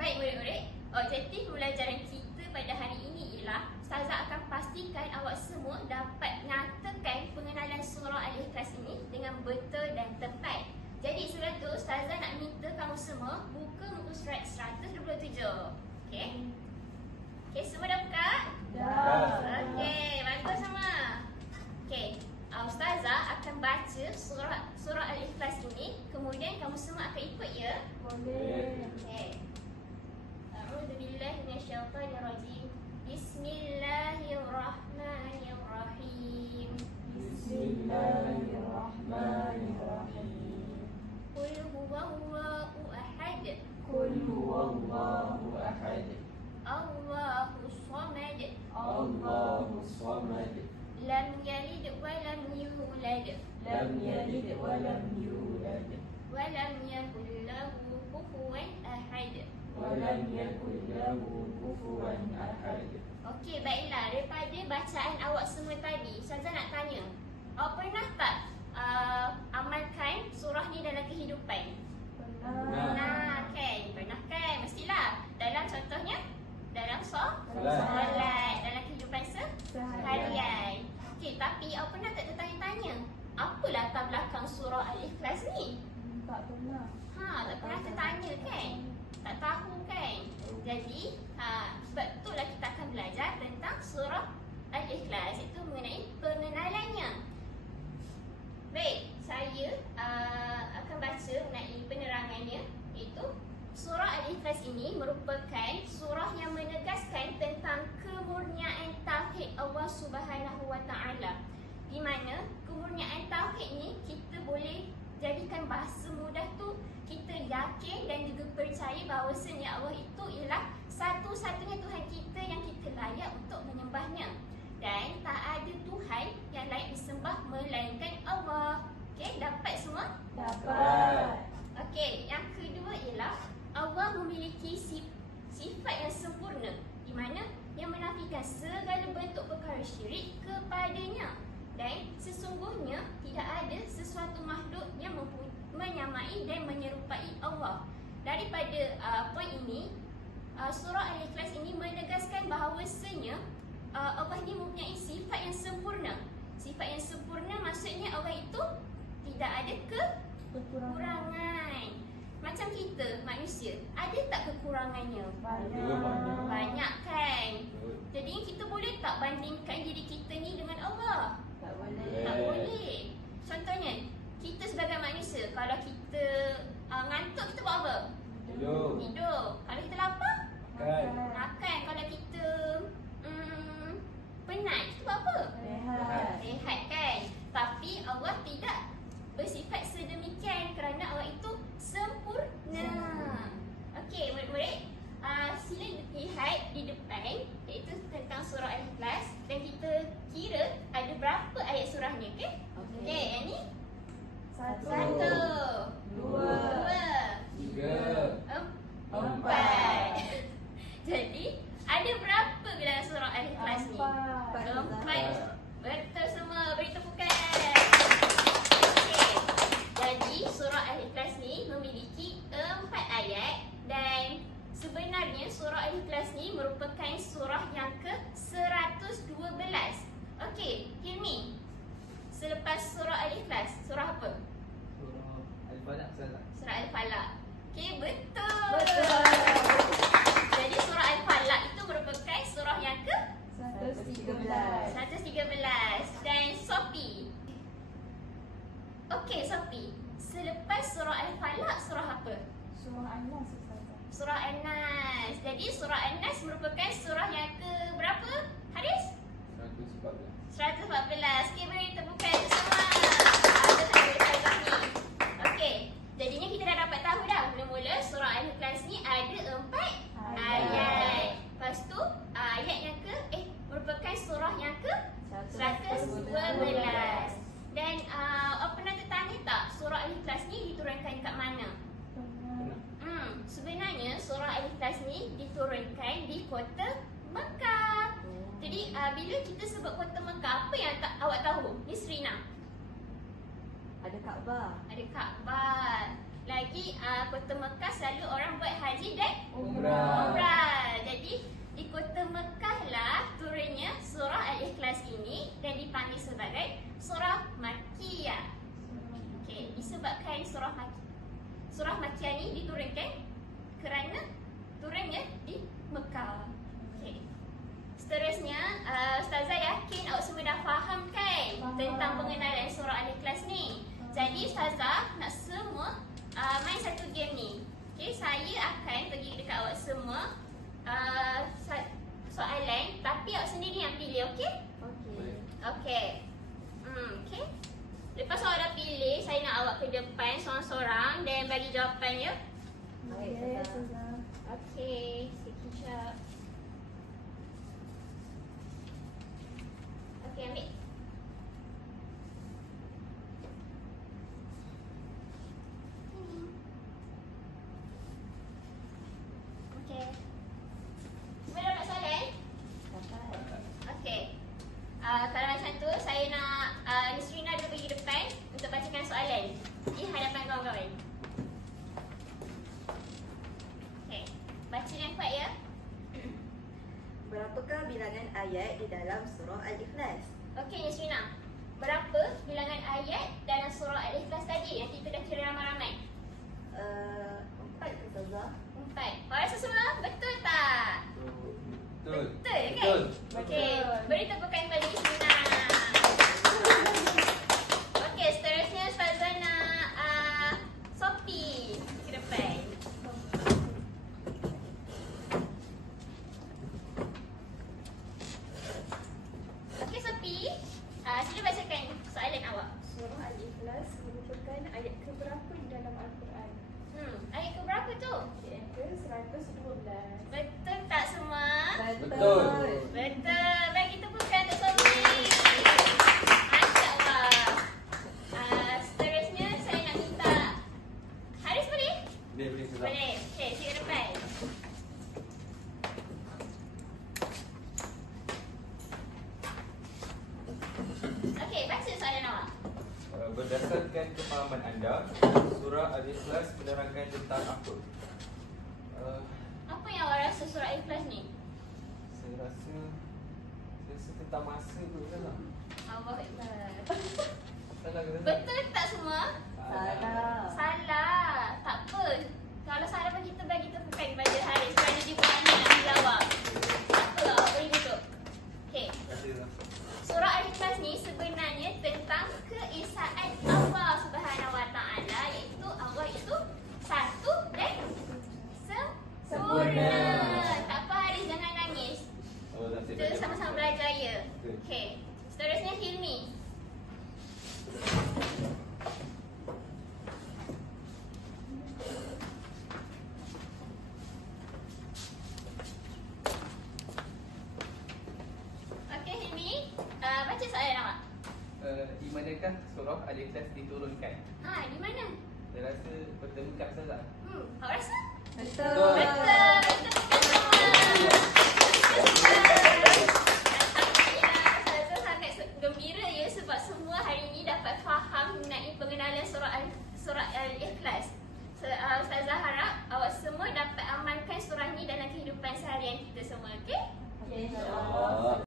Baik murid-murid, objektif pembelajaran kita pada hari ini ialah Ustazah akan pastikan awak semua dapat nyatakan pengenalan surah Al-Ikhlas ini dengan betul dan tepat. Jadi sebelum tu Ustazah nak minta kamu semua buka muka surat 127. Okey? Okey, semua dah buka? Dah. Okey, bagus semua. Okey, Ustazah akan baca surah Al-Ikhlas ini, kemudian kamu semua akan ikut ya? Boleh. Okey. A'udzubillahi minasyaitonirrajim. Bismillahirrahmanirrahim. Bismillahirrahmanirrahim. Qul huwallahu ahad. Qul huwallahu ahad. Allahus samad. Allahus samad. Lam yalid wa lam yulad. Lam yalid wa lam yulad. Wa lam yakul lahu kufuwan ahad. Wa lam yakul lahu kufuwan ahad. Okey, baiklah. Daripada bacaan awak semua tadi, Ustazah nak tanya, awak pernah tak amalkan surah ni dalam kehidupan? Pernah kan? Pernah kan? Mestilah. Dalam contohnya, dalam solat, dalam kehidupan seharian. Okey, tapi awak pernah tak tertanya-tanya, apa latar belakang surah Al-Ikhlas ni? Tak pernah. Tak pernah tertanya kan? Tak tahu kan? Jadi, sebab itulah kita akan belajar tentang surah Al-Ikhlas, iaitu mengenai pengenalannya. Baik, saya akan baca mengenai penerangannya, iaitu surah Al-Ikhlas ini merupakan surah yang menegaskan tentang kemurnian tauhid Allah Subhanahu Wa Taala. Di mana kemurnian tauhid ni kita boleh jadikan bahasa mudah tu, kita yakin dan juga percaya bahawasanya Allah itu ialah satu-satunya Tuhan kita yang kita layak untuk menyembahnya, dan tak ada Tuhan yang layak disembah melainkan Allah. Okey, dapat semua? Dapat. Okey, yang kedua ialah Allah memiliki sifat yang sempurna, di mana yang menafikan segala bentuk perkara syirik kepadanya, dan sesungguhnya tidak ada sesuatu makhluk yang menyamai dan menyerupai Allah. Daripada poin ini, surah Al-Ikhlas ini menegaskan bahawasanya Allah ini mempunyai sifat yang sempurna. Sifat yang sempurna maksudnya Allah itu tidak ada kekurangan. Macam kita manusia, ada tak kekurangannya? Banyak kan? Jadi kita boleh tak bandingkan diri kita ni dengan Allah? Tak boleh. Tak boleh. Contohnya, kita sebagai manusia, kalau kita ngantuk, kita buat apa? Tidur. Kalau kita lapar, makan. Kalau kita penat, kita buat apa? Rehat kan? Tapi Allah tidak bersifat sedemikian kerana Allah itu sempurna. Okey, murid-murid, sila lihat di depan, iaitu tentang surah Al-Ikhlas, dan kita kira ada berapa ayat surahnya, okey? Okey, yang ni 1, 2, 3, 4. Jadi, ada berapa bilangan surah Al-Ikhlas ni? 4. Betul semua, beri tepukan. Okey, jadi surah Al-Ikhlas ni memiliki 4 ayat, dan sebenarnya surah Al-Ikhlas ni merupakan surah yang ke-112. Okey, Hilmi, selepas surah Al-Ikhlas, surah apa? Surah Al-Falaq, salah. Surah Al-Falaq. Okey, betul. Jadi surah Al-Falaq itu merupakan surah yang ke 113. Dan Sophie. Okey, Sophie, selepas surah Al-Falaq, surah apa? Surah An-Nas. Jadi surah An-Nas merupakan surah yang ke berapa, Haris? 114. Okey, beri tepukan semua. Betul Zahmi. Okey, jadinya kita dah dapat tahu dah, mula-mula surah Al-Ikhlas ni ada 4 ayat. Lepas tu ayat yang ke merupakan surah yang ke 112. Dan pernah tertanya tak surah Al-Ikhlas ni diturunkan kat mana? Sebenarnya surah Al-Ikhlas ni diturunkan di kota Mekah. Jadi bila kita sebut kota Mekah, apa yang awak tahu? Nisrina? Ada Kaabah. Ada Kaabah. lagi Kota Mekah selalu orang buat haji dan Umrah. umrah. Jadi di Kota Mekah lah turunnya surah Al-Ikhlas ini dan dipanggil sebagai surah Makkiyah. Okey, disebabkan surah Makkiyah ni diturunkan kerana turunnya di Mekah. Okey. Seterusnya, Ustazah yakin awak semua dah faham kan tentang pengenalan surah Al-Ikhlas ni. Jadi Ustazah nak semua main satu game ni. Okey, saya akan pergi dekat awak semua soalan tapi awak sendiri yang pilih, okey? Okey. Okey. Lepas awak dah pilih, saya nak awak ke depan seorang-seorang dan bagi jawapannya. Okey, sekejap. Okey, ambil. Okey. Semua dah dapat soalan? Okey. Kalau macam tu, saya nak Nisrina dulu pergi depan untuk bacakan soalan di hadapan kawan-kawan. Okey. Baca yang kuat ya. Berapakah bilangan ayat di dalam surah Al-Ikhlas? Okey, Nisrina. Berapa bilangan ayat dalam surah Al-Ikhlas tadi yang kita dah kira ramai-ramai? 4 ke Ustazah? 4. Awak rasa semua betul tak? Betul. Betul kan? Betul. Okey, beri tepukan kepada Nisrina. Okey, seterusnya Ustazah nak Sophie ke depan. Okey Sophie, sila bacakan soalan awak. Surah Al-Ikhlas merupakan ayat keberapa di dalam Al-Quran? Ayat ke berapa tu? Ayat ke-112. Betul tak semua? Betul. Betul. Bagi tepukan untuk Sophie. Masya Allah. Seterusnya saya nak minta Haris boleh? Boleh Ustazah. Boleh. Okey, sila depan. Okey, baca soalan awak. Berdasarkan kefahaman anda, surah Al-Ikhlas menerangkan tentang apa? Apa yang awak rasa surah Al-Ikhlas ni? Saya rasa tentang masa tu Ustazah. Allah Akbar. Salah ke Ustazah? Betul tak semua? Salah. Salah. Tak apa. Kalau salah pun kita bagi tepukan kepada Haris kerana dia berani nak menjawab. Tak apa, awak boleh duduk. Okey. Terima kasih Ustazah. Surah Al-Ikhlas ni sebenarnya tentang keesaan Allah Subhanahu Wa Taala, iaitu Allah itu satu dan sempurna. Tak apa Haris, jangan nangis. Oh, nasib Kita baik. sama-sama belajar ya. Betul. Okey. Seterusnya Hilmi. Okey Hilmi, baca soalan awak. Di manakah surah Al-Ikhlas diturunkan? Di mana? Saya rasa bertemukan Ustazah. Awak rasa? Betul. Betul. Alhamdulillah, saya sangat gembira ya sebab semua hari ini dapat faham mengenai pengenalan surah Al-Ikhlas. Ustazah harap awak semua dapat amalkan surah ni dalam kehidupan seharian kita semua, okey? InsyaAllah.